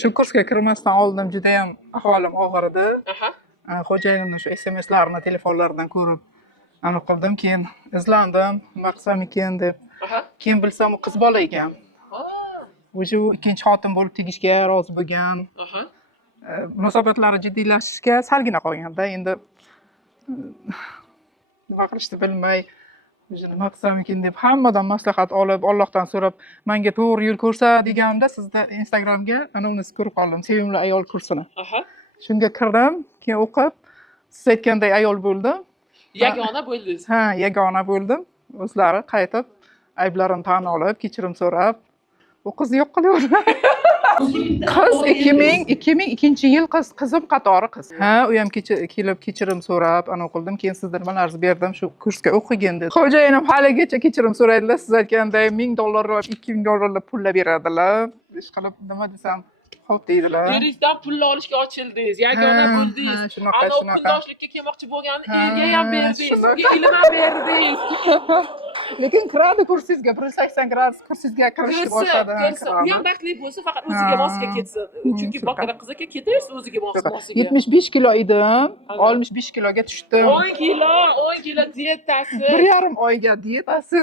shu kursga kirmasdan oldin juda ham ahvolim og'ir edi. Xo'jayinimning shu SMS'larini telefonlaridan ko'rib aniq qildim, keyin izlandim, nima qilsam ekan deb. Keyin bilsam u qiz bola ekan. O'sha ikkinchi xotin bo'lib tegishga rozi bo'lgan. Munosabatlari jiddiylashishga salgina qolganda, endi nima qilishni bilmay, nima qilsam ekan deb hammadan maslahat olib, Allohdan so'rab, menga to'g'ri yo'l ko'rsa deganimda sizda Instagramga anavnisini ko'rib qoldim, sevimli ayol kursini. Shunga kirdim, keyin o'qib, siz aytganday ayol bo'ldim. Yagona bo'ldingiz. Ha, yagona bo'ldim. O'zlari qaytib ayblarini tan olib, kechirim so'rab, u qizni yo'q qilaverdi. Qiz 2002-yil qizim qatori qiz. Ha, u ham kelib kechirim so'rab, ana qildim, keyin sizga nimalarni berdim, shu kursga o'qigin dedi. Xo'jayinim haligacha kechirim so'raydilar, siz aytganday $1000 va $2000 pullar beradilar. Ish qilib nima desam, xo'p deydilar. Eringizdan pulni olishga ochildingiz, yagona bo'ldingiz. Shunaqa. Kundoshlikka kelmoqchi bo'lgani erga ham berdingiz, unga ilm ham berdingiz. Lekin kiradi kursingizga 180 gradus kursingizga kirishni boshladi. U ham baxtli bo'lsa, faqat o'ziga voziga ketsin. Chunki bakara qiz aka ketaversa o'ziga voziga. 75 kilo edim, 65 kiloga tushdim. 10 kilo diyetasi. 1,5 oyga diyetasi